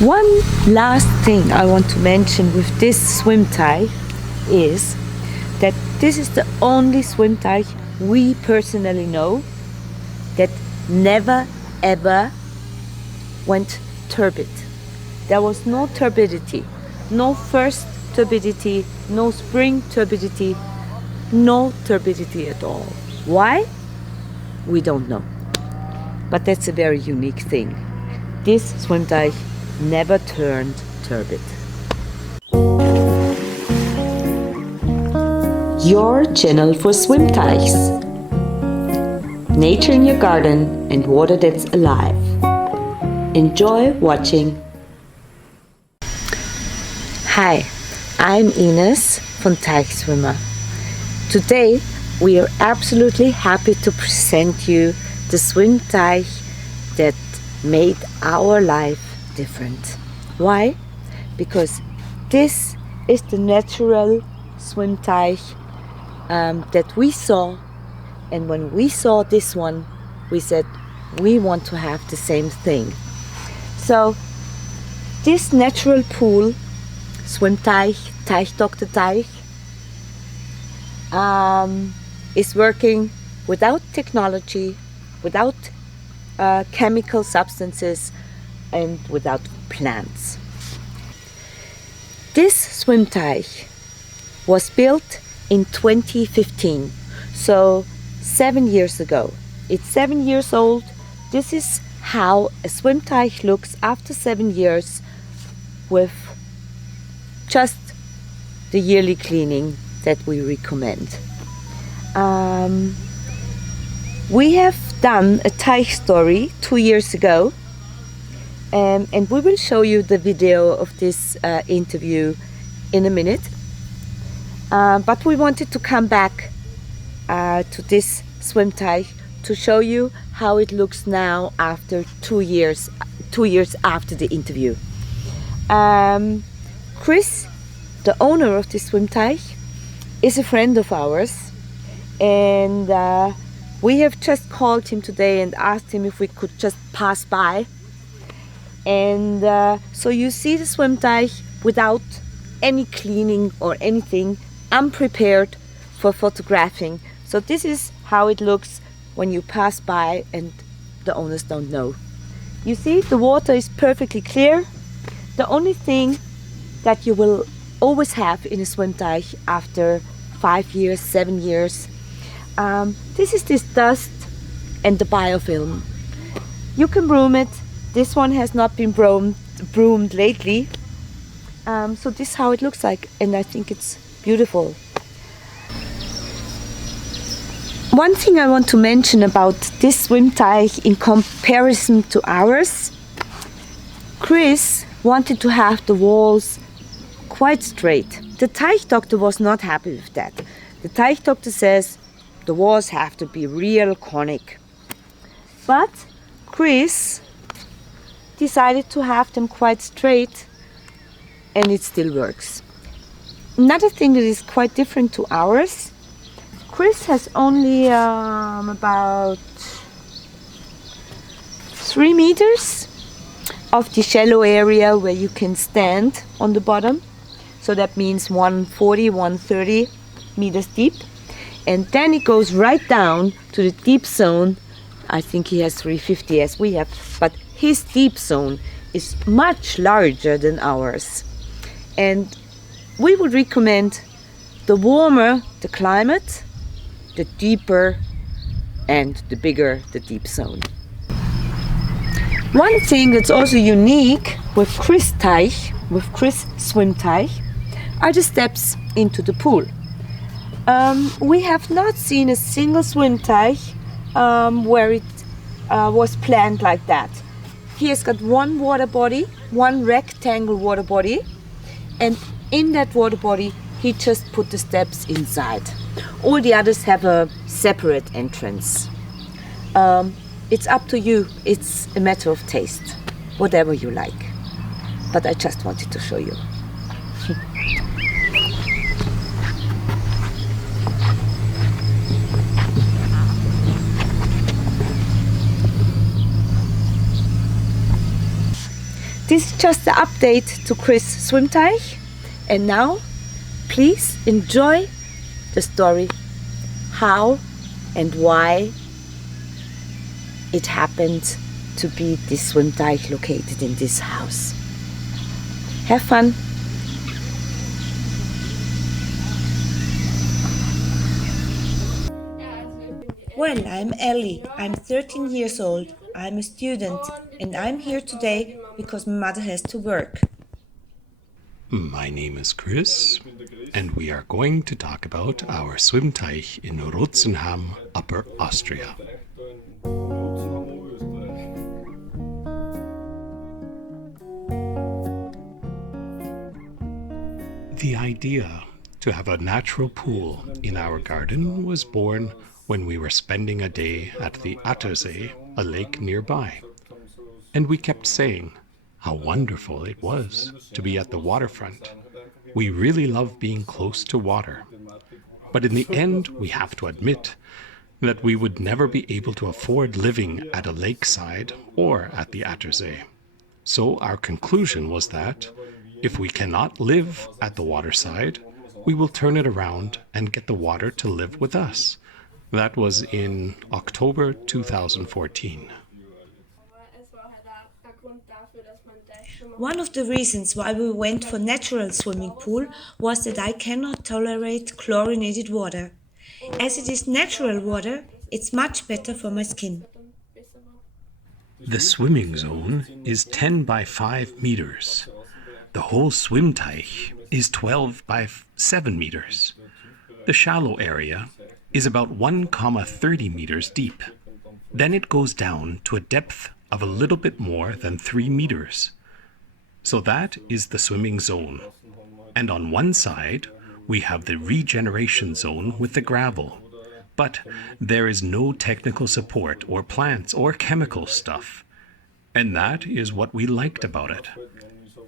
One last thing I want to mention with this swimmteich is that this is the only swimmteich we personally know that never ever went turbid. There was no turbidity, no first turbidity, no spring turbidity, no turbidity at all. Why? We don't know. But that's a very unique thing. This swimmteich never turned turbid. Your channel for swimteichs. Nature in your garden and water that's alive. Enjoy watching. Hi, I'm Ines from TEICHSWIMMER. Today we are absolutely happy to present you the swimmteich that made our life different. Why? Because this is the natural swimmteich that we saw, and when we saw this one we said we want to have the same thing. So this natural pool swimmteich, Teichdoctor-teich, is working without technology, without chemical substances, and without plants. This swimmteich was built in 2015, so 7 years ago. It's 7 years old. This is how a swimmteich looks after 7 years with just the yearly cleaning that we recommend. We have done a teich story 2 years ago, and we will show you the video of this interview in a minute. But we wanted to come back to this swimmteich to show you how it looks now after 2 years after the interview. Chris, the owner of this swimmteich, is a friend of ours, and we have just called him today and asked him if we could just pass by. And so you see the swimmteich without any cleaning or anything, unprepared for photographing. So this is how it looks when you pass by and the owners don't know. You see, the water is perfectly clear. The only thing that you will always have in a swimmteich after 5 years, 7 years, this is this dust and the biofilm. You can broom it. This one has not been broomed lately. So this is how it looks like, and I think it's beautiful. One thing I want to mention about this swimmteich in comparison to ours, Chris wanted to have the walls quite straight. The Teichdoctor was not happy with that. The Teichdoctor says the walls have to be real conic. But Chris decided to have them quite straight, and it still works. Another thing that is quite different to ours, Chris has only about 3 meters of the shallow area where you can stand on the bottom. So that means 140, 130 meters deep. And then it goes right down to the deep zone. I think he has 350 as we have, but his deep zone is much larger than ours. And we would recommend the warmer the climate, the deeper and the bigger the deep zone. One thing that's also unique with Chris swimmteich are the steps into the pool. We have not seen a single swimmteich where it was planned like that. He has got one water body, one rectangle water body, and in that water body he just put the steps inside. All the others have a separate entrance. It's up to you. It's a matter of taste, whatever you like. But I just wanted to show you. This is just the update to Chris' Swimmteich. And now, please enjoy the story, how and why it happened to be this Swimmteich located in this house. Have fun! Well, I'm Ellie. I'm 13 years old. I'm a student and I'm here today because my mother has to work. My name is Chris, and we are going to talk about our Swimmteich in Rotzenham, Upper Austria. The idea to have a natural pool in our garden was born when we were spending a day at the Attersee, a lake nearby. And we kept saying how wonderful it was to be at the waterfront. We really love being close to water. But in the end, we have to admit that we would never be able to afford living at a lakeside or at the Attersee. So our conclusion was that if we cannot live at the waterside, we will turn it around and get the water to live with us. That was in October 2014. One of the reasons why we went for natural swimming pool was that I cannot tolerate chlorinated water. As it is natural water, it's much better for my skin. The swimming zone is 10 by 5 meters. The whole Swimmteich is 12 by 7 meters. The shallow area is about 1,30 meters deep. Then it goes down to a depth of a little bit more than 3 meters. So that is the swimming zone. And on one side, we have the regeneration zone with the gravel. But there is no technical support or plants or chemical stuff. And that is what we liked about it.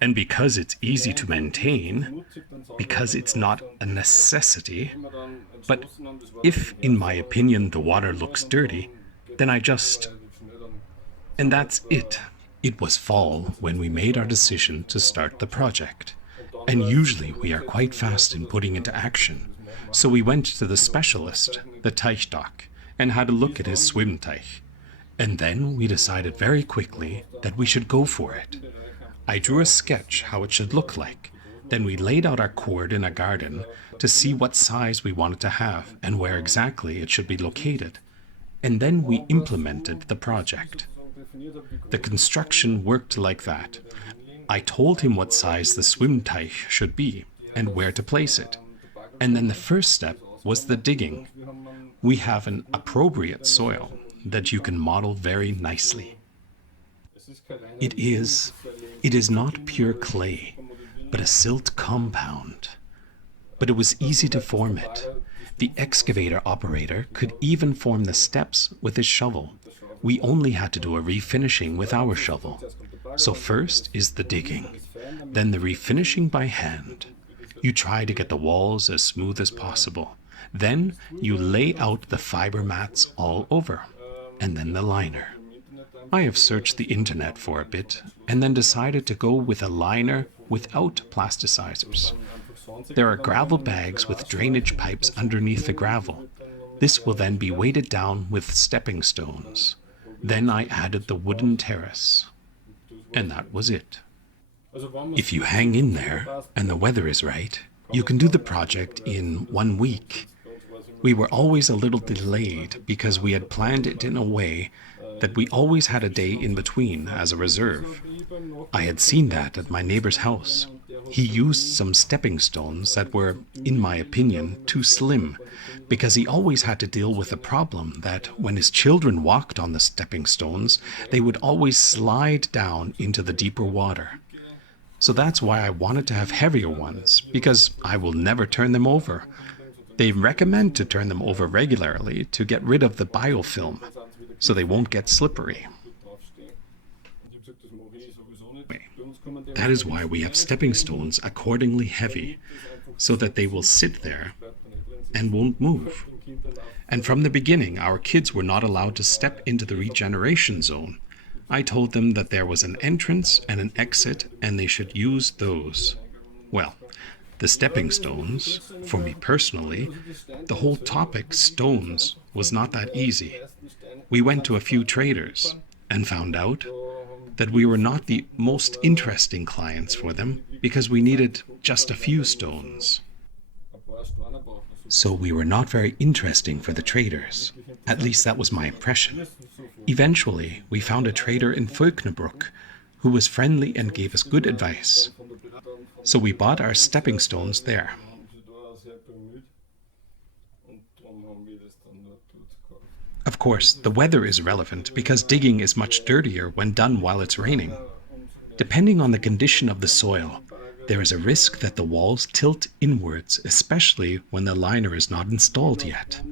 And because it's easy to maintain, because it's not a necessity, but if, in my opinion, the water looks dirty, then and that's it. It was fall when we made our decision to start the project. And usually we are quite fast in putting into action. So we went to the specialist, the Teichdoctor, and had a look at his Swimmteich. And then we decided very quickly that we should go for it. I drew a sketch how it should look like. Then we laid out our cord in a garden to see what size we wanted to have and where exactly it should be located. And then we implemented the project. The construction worked like that. I told him what size the Swimmteich should be and where to place it. And then the first step was the digging. We have an appropriate soil that you can model very nicely. It is not pure clay, but a silt compound. But it was easy to form it. The excavator operator could even form the steps with his shovel. We only had to do a refinishing with our shovel. So first is the digging, then the refinishing by hand. You try to get the walls as smooth as possible. Then you lay out the fiber mats all over, and then the liner. I have searched the internet for a bit and then decided to go with a liner without plasticizers. There are gravel bags with drainage pipes underneath the gravel. This will then be weighted down with stepping stones. Then I added the wooden terrace. And that was it. If you hang in there and the weather is right, you can do the project in 1 week. We were always a little delayed because we had planned it in a way that we always had a day in between as a reserve. I had seen that at my neighbor's house. He used some stepping stones that were, in my opinion, too slim, because he always had to deal with the problem that when his children walked on the stepping stones, they would always slide down into the deeper water. So that's why I wanted to have heavier ones, because I will never turn them over. They recommend to turn them over regularly to get rid of the biofilm, so they won't get slippery. That is why we have stepping stones accordingly heavy, so that they will sit there and won't move. And from the beginning, our kids were not allowed to step into the regeneration zone. I told them that there was an entrance and an exit and they should use those. Well, the stepping stones, for me personally, the whole topic, stones, was not that easy. We went to a few traders and found out that we were not the most interesting clients for them because we needed just a few stones. So we were not very interesting for the traders. At least that was my impression. Eventually, we found a trader in Völknerbruck who was friendly and gave us good advice. So we bought our stepping stones there. Of course, the weather is relevant because digging is much dirtier when done while it's raining. Depending on the condition of the soil, there is a risk that the walls tilt inwards, especially when the liner is not installed yet.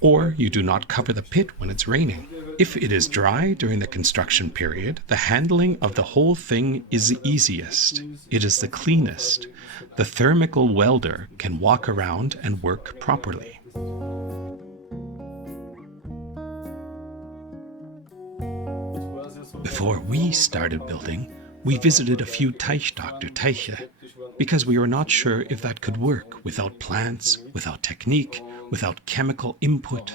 Or you do not cover the pit when it's raining. If it is dry during the construction period, the handling of the whole thing is the easiest. It is the cleanest. The thermical welder can walk around and work properly. Before we started building, we visited a few Teichdoctor-teiche because we were not sure if that could work without plants, without technique, without chemical input.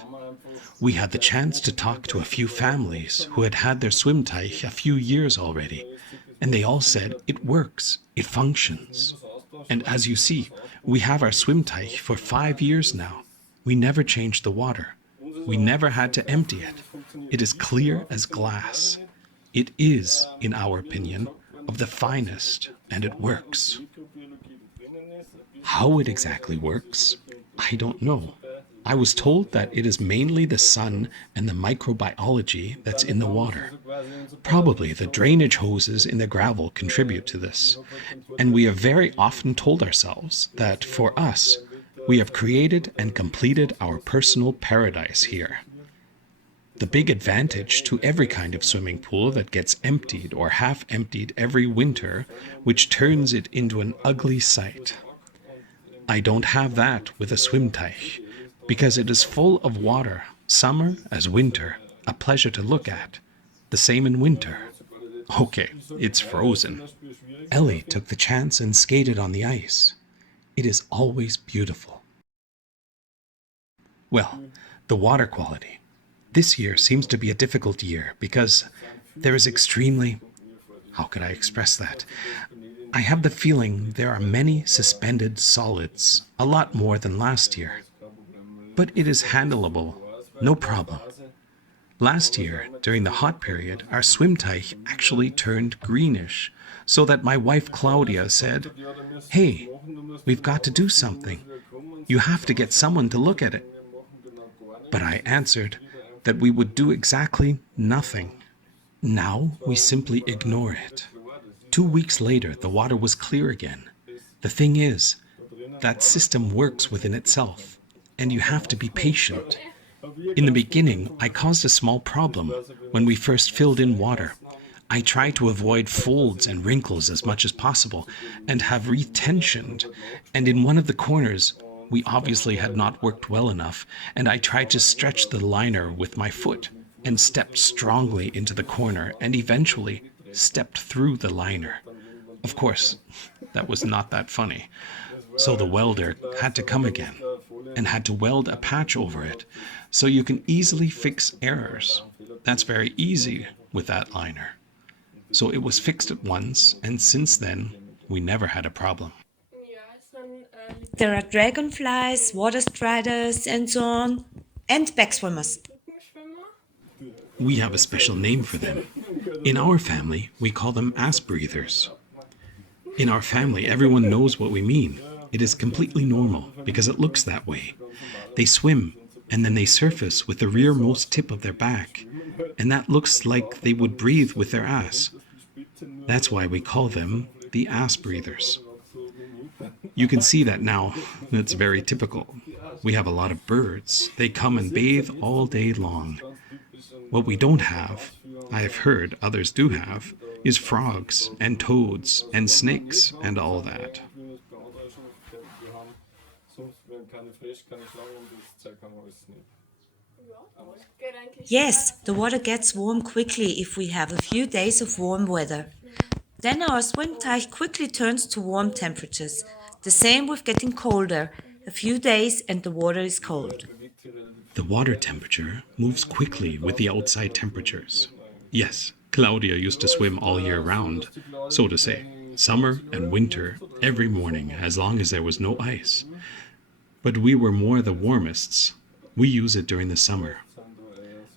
We had the chance to talk to a few families who had had their swimmteich a few years already, and they all said it works, it functions. And as you see, we have our swimmteich for 5 years now. We never changed the water. We never had to empty it. It is clear as glass. It is, in our opinion, of the finest, and it works. How it exactly works, I don't know. I was told that it is mainly the sun and the microbiology that's in the water. Probably the drainage hoses in the gravel contribute to this. And we have very often told ourselves that for us, we have created and completed our personal paradise here. The big advantage to every kind of swimming pool that gets emptied or half emptied every winter, which turns it into an ugly sight. I don't have that with a swimmteich, because it is full of water, summer as winter, a pleasure to look at. The same in winter. Okay, it's frozen. Ellie took the chance and skated on the ice. It is always beautiful. Well, the water quality. This year seems to be a difficult year because there is extremely... How could I express that? I have the feeling there are many suspended solids, a lot more than last year. But it is handleable, no problem. Last year, during the hot period, our swimmteich actually turned greenish, so that my wife Claudia said, "Hey, we've got to do something. You have to get someone to look at it." But I answered that we would do exactly nothing. Now we simply ignore it. 2 weeks later, the water was clear again. The thing is, that system works within itself, and you have to be patient. In the beginning, I caused a small problem when we first filled in water. I tried to avoid folds and wrinkles as much as possible and have retensioned, and in one of the corners, we obviously had not worked well enough, and I tried to stretch the liner with my foot and stepped strongly into the corner and eventually stepped through the liner. Of course, that was not that funny. So the welder had to come again and had to weld a patch over it, so you can easily fix errors. That's very easy with that liner. So it was fixed at once, and since then, we never had a problem. There are dragonflies, water striders, and so on, and backswimmers. We have a special name for them. In our family, we call them ass breathers. In our family, everyone knows what we mean. It is completely normal because it looks that way. They swim and then they surface with the rearmost tip of their back, and that looks like they would breathe with their ass. That's why we call them the ass breathers. You can see that now. That's very typical. We have a lot of birds. They come and bathe all day long. What we don't have, I have heard others do have, is frogs and toads and snakes and all that. Yes, the water gets warm quickly if we have a few days of warm weather. Then our swim tide quickly turns to warm temperatures. The same with getting colder. A few days and the water is cold. The water temperature moves quickly with the outside temperatures. Yes, Claudia used to swim all year round, so to say, summer and winter, every morning, as long as there was no ice. But we were more the warmists. We use it during the summer.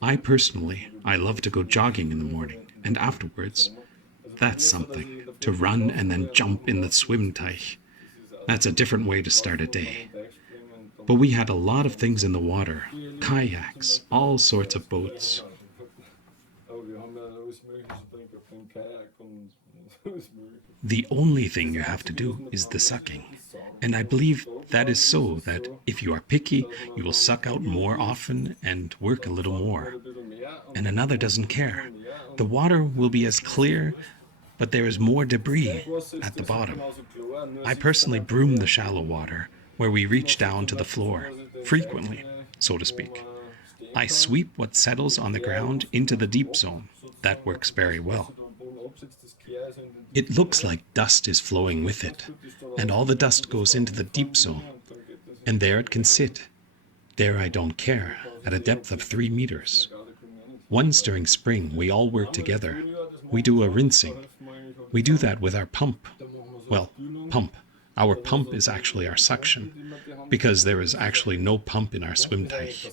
I love to go jogging in the morning, and afterwards, that's something, to run and then jump in the swimmteich. That's a different way to start a day. But we had a lot of things in the water, kayaks, all sorts of boats. The only thing you have to do is the sucking. And I believe that is so that if you are picky, you will suck out more often and work a little more. And another doesn't care. The water will be as clear, but there is more debris at the bottom. I personally broom the shallow water, where we reach down to the floor, frequently, so to speak. I sweep what settles on the ground into the deep zone. That works very well. It looks like dust is flowing with it, and all the dust goes into the deep zone, and there it can sit. There I don't care, at a depth of 3 meters. Once during spring, we all work together. We do a rinsing. We do that with our pump. Well, pump. Our pump is actually our suction, because there is actually no pump in our swimmteich.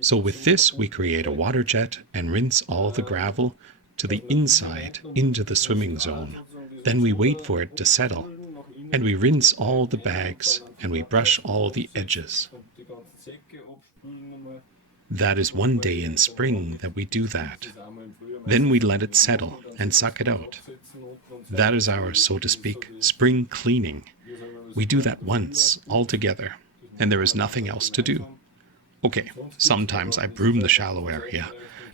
So with this, we create a water jet and rinse all the gravel to the inside into the swimming zone. Then we wait for it to settle, and we rinse all the bags and we brush all the edges. That is one day in spring that we do that. Then we let it settle and suck it out. That is our, so to speak, spring cleaning. We do that once, all together, and there is nothing else to do. Okay, sometimes I broom the shallow area,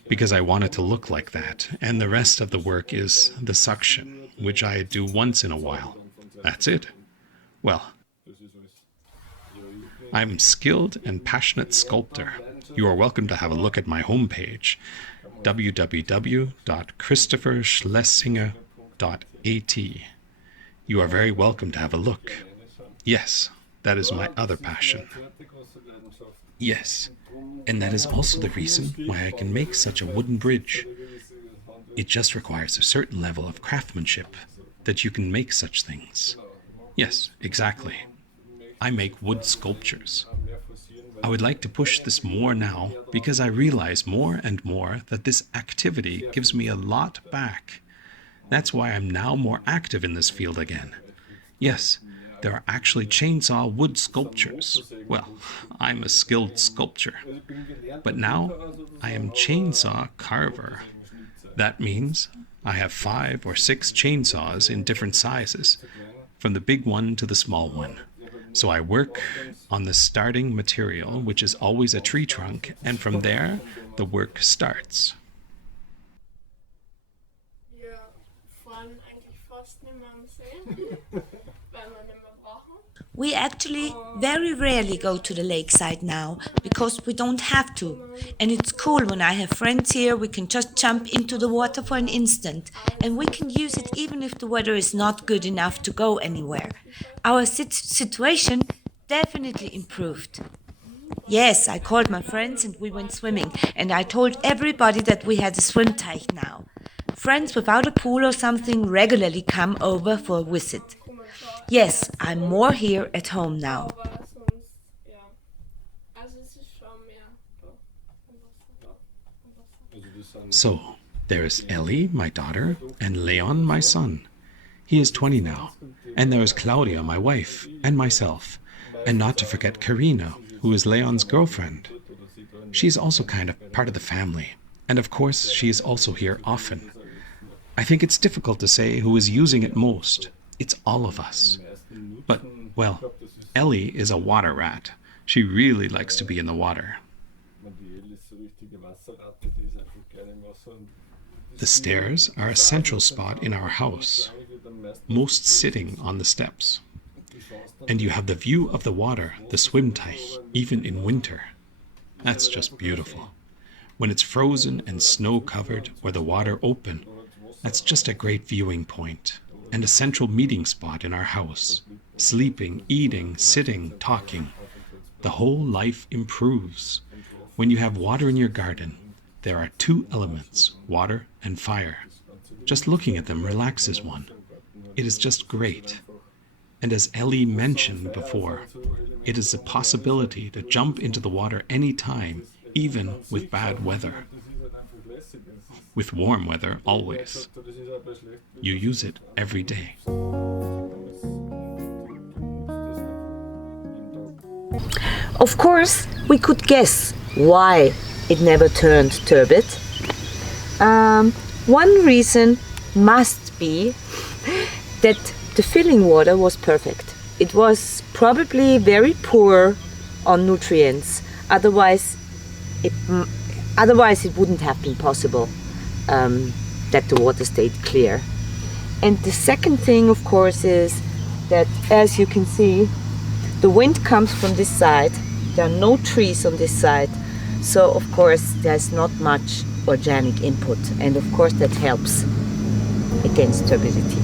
because I want it to look like that, and the rest of the work is the suction, which I do once in a while. That's it. Well, I'm skilled and passionate sculptor. You are welcome to have a look at my homepage, www.christopherschlesinger.at. You are very welcome to have a look. Yes, that is my other passion. Yes, and that is also the reason why I can make such a wooden bridge. It just requires a certain level of craftsmanship that you can make such things. Yes, exactly. I make wood sculptures. I would like to push this more now because I realize more and more that this activity gives me a lot back. That's why I'm now more active in this field again. Yes, there are actually chainsaw wood sculptures. Well, I'm a skilled sculptor. But now I am chainsaw carver. That means I have 5 or 6 chainsaws in different sizes, from the big one to the small one. So I work on the starting material, which is always a tree trunk, and from there the work starts. We actually very rarely go to the lakeside now because we don't have to. And it's cool when I have friends here, we can just jump into the water for an instant and we can use it even if the weather is not good enough to go anywhere. Our situation definitely improved. Yes, I called my friends and we went swimming and I told everybody that we had a swimmteich now. Friends without a pool or something regularly come over for a visit. Yes, I'm more here at home now. So, there is Ellie, my daughter, and Leon, my son. He is 20 now. And there is Claudia, my wife, and myself. And not to forget Karina, who is Leon's girlfriend. She is also kind of part of the family. And of course, she is also here often. I think it's difficult to say who is using it most. It's all of us. But, well, Ellie is a water rat. She really likes to be in the water. The stairs are a central spot in our house, most sitting on the steps. And you have the view of the water, the swimmteich, even in winter. That's just beautiful. When it's frozen and snow-covered or the water open, that's just a great viewing point and a central meeting spot in our house. Sleeping, eating, sitting, talking. The whole life improves. When you have water in your garden, there are two elements, water and fire. Just looking at them relaxes one. It is just great. And as Ellie mentioned before, it is a possibility to jump into the water any time, even with bad weather. With warm weather, always. You use it every day. Of course, we could guess why it never turned turbid. One reason must be that the filling water was perfect. It was probably very poor on nutrients. Otherwise, it wouldn't have been possible that the water stayed clear. And the second thing, of course, is that, as you can see, the wind comes from this side. There are no trees on this side, so of course there's not much organic input, and of course that helps against turbidity.